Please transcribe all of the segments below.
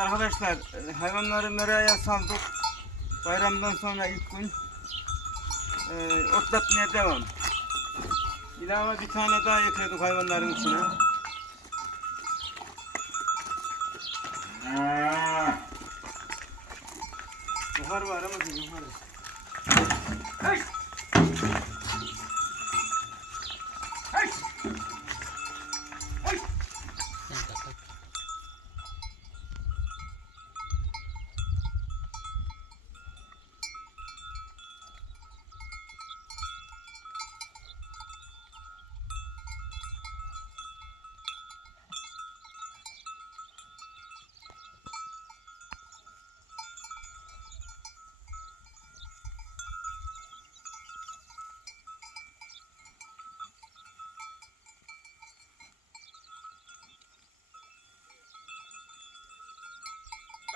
Arkadaşlar hayvanları meraya saldık. Bayramdan sonra ilk gün e, otlatmaya devam. İlave bir tane daha ekliyorduk hayvanların içine. Buhar var ama buhar. Hey!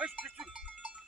Hey! Hey!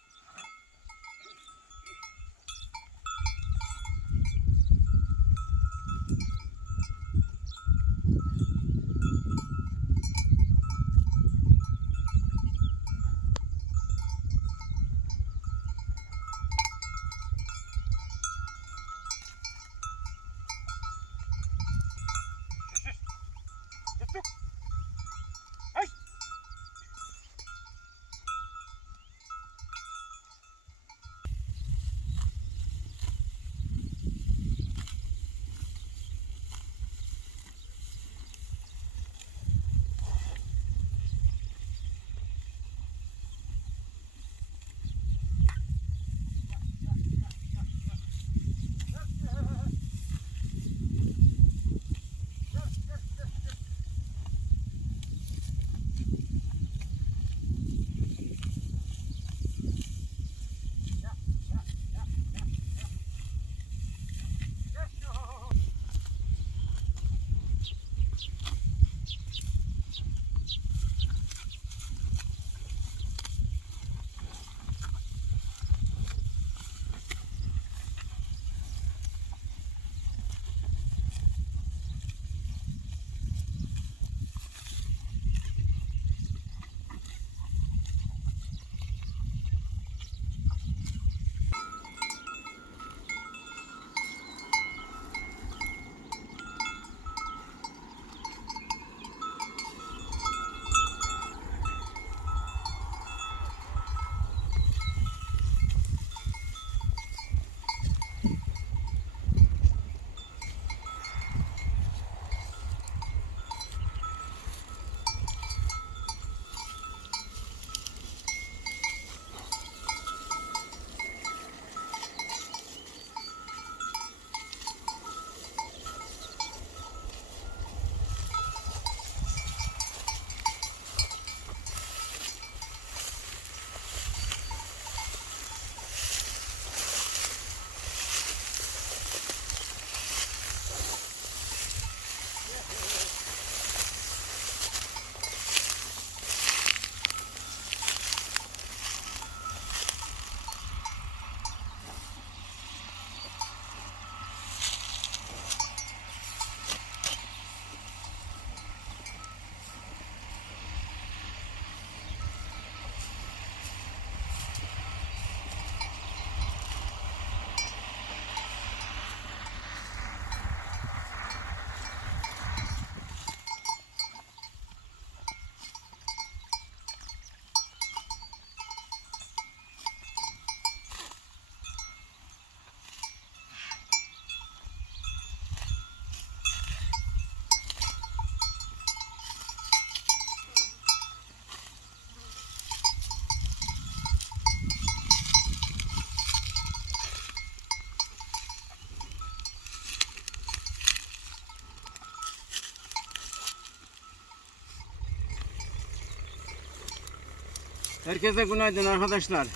Herkese günaydın arkadaşlar.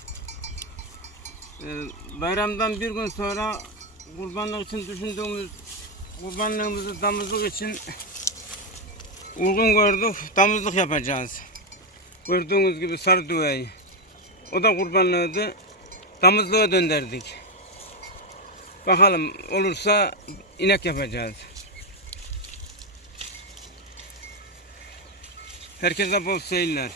Ee, bayramdan bir gün sonra kurbanlık için düşündüğümüz kurbanlığımızı damızlık için uygun gördük. Damızlık yapacağız. Gördüğünüz gibi sarı düveyi. O da kurbanlığıydı. Damızlığa döndürdük. Bakalım olursa inek yapacağız. Herkese bol seyirler.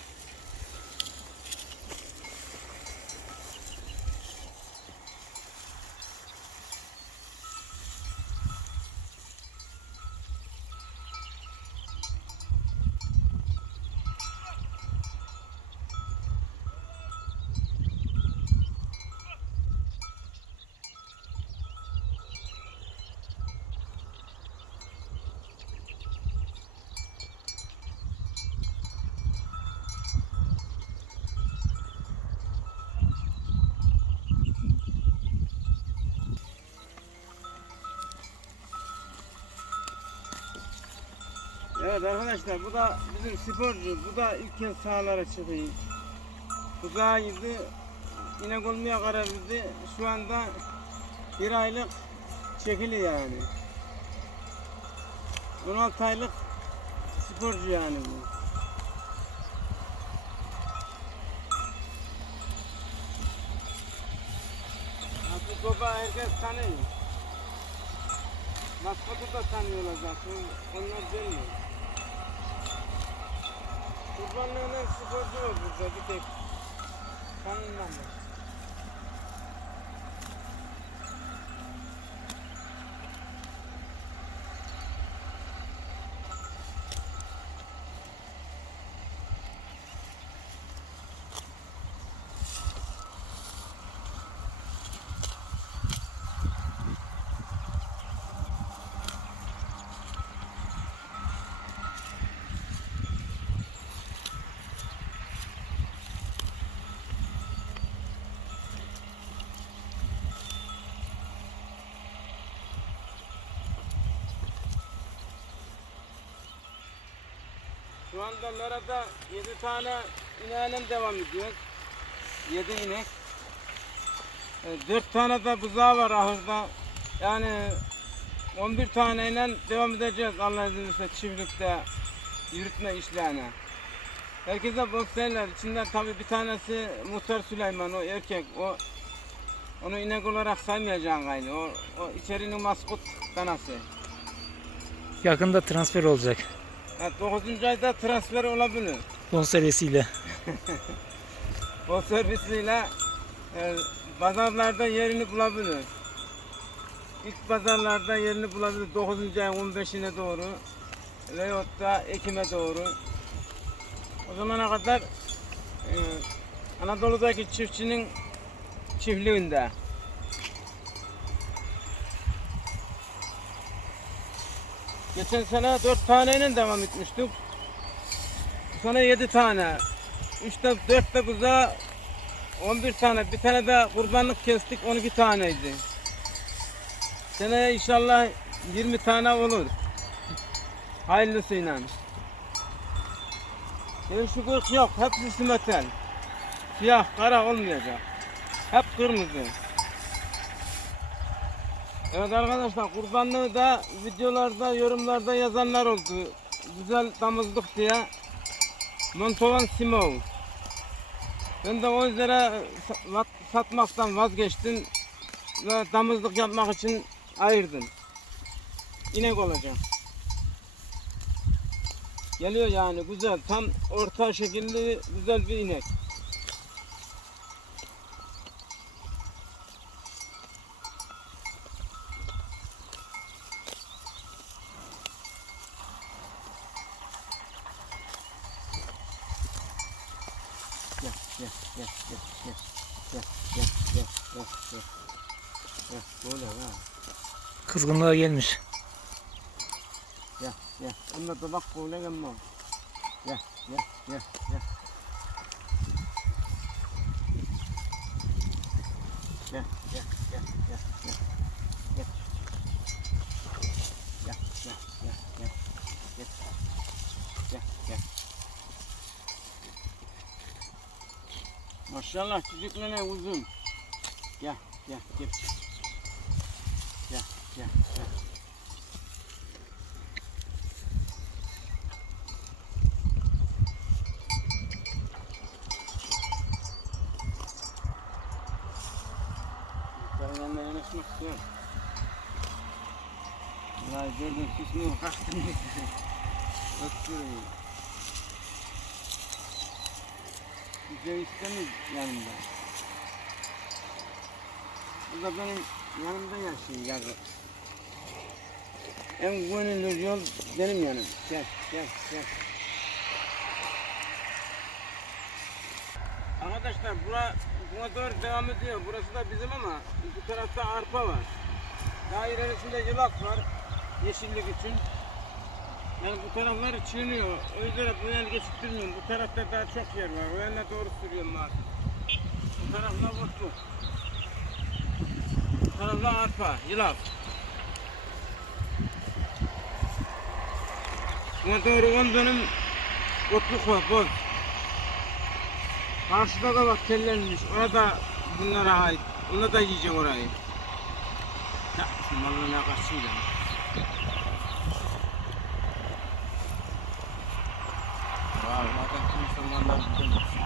Evet arkadaşlar bu da bizim sporcu. Bu da ilk kez sahalara çıkıyor. Daha yedi. İnek olmaya karar verdi. Şu anda bir aylık çekili yani. 16 aylık sporcu yani bu. Artık baba herkes tanıyor. Maskotu da tanıyorlar zaten. Onlar bilmiyor. Kurbanlığının sıfırcı var buradaki tek. Kanundan var. Şu anda Mera'da 7 tane ineğinin devam ediyor. 7 inek. 4 tane de buzağı var ahırda. Yani 11 taneyle devam edeceğiz Allah izin verirse çiftlikte yürütme işlerine. Herkese bol seyirler. İçinden tabii bir tanesi Muhtar Süleyman o erkek. O onu inek olarak saymayacaksın gayrı. O, o içerinin maskot danası. Yakında transfer olacak. Yani 9. ayda transfer olabilir. Bonservisiyle. O servisiyle e, pazarlarda yerini bulabilir. İlk pazarlarda yerini bulabilir 9. ayın 15'ine doğru veyahut da Ekim'e doğru. O zamana kadar e, Anadolu'daki çiftçinin çiftliğinde. Geçen sene 4 taneyle devam etmiştik. Bu sene 7 tane. Üçte dörtte buza 11 tane. Bir tane de kurbanlık kestik 12 taneydi. Seneye inşallah 20 tane olur. Hayırlısıyla. Değişik ırk yok. Hepsi simetel. Siyah, kara olmayacak. Hep kırmızı. Evet arkadaşlar kurbanlığı da videolarda, yorumlarda yazanlar oldu. Güzel damızlık diye. Montovan Simov. Ben de o üzere sat- satmaktan vazgeçtim ve damızlık yapmak için ayırdım. İnek olacak. Geliyor yani güzel, tam orta şekilli güzel bir inek. Gel, böyle ha. Kızgınlığa gelmiş. Gel, gel. Onda da bak böyle gelme. Gel, gel, gel, gel. Gel, gel, gel, gel, gel. Gel. Gel, gel, gel, gel. Gel. Gel, gel. Maşallah çocuklar ne uzun. Gel, gel, gel. Gel, gel, gel. Yukarıdan da yanaşmak zor. Vay gördün susmuyor kalktın. Öttürüyor. Bir şey istemiyor yanımda. Bu da benim yanımda yaşıyor. En güvenilir yol benim yanım. Gel, gel, gel. Arkadaşlar bura buna doğru devam ediyor. Burası da bizim ama bu tarafta arpa var. Daha ilerisinde yılak var. Yeşillik için. Yani bu tarafları çiğniyor. O yüzden bu yana geçittirmiyorum. Bu tarafta daha çok yer var. O yana doğru sürüyorum artık. Bu tarafta boşluk ve arpa, yulaf. Motoru 10 dönüm otluk var, boz. Karşıda da bak tellenmiş, ona da bunlara ait. Ona da yiyeceğim orayı. Ya, şu malına kaçsın canım. Wow, I think some someone loves them.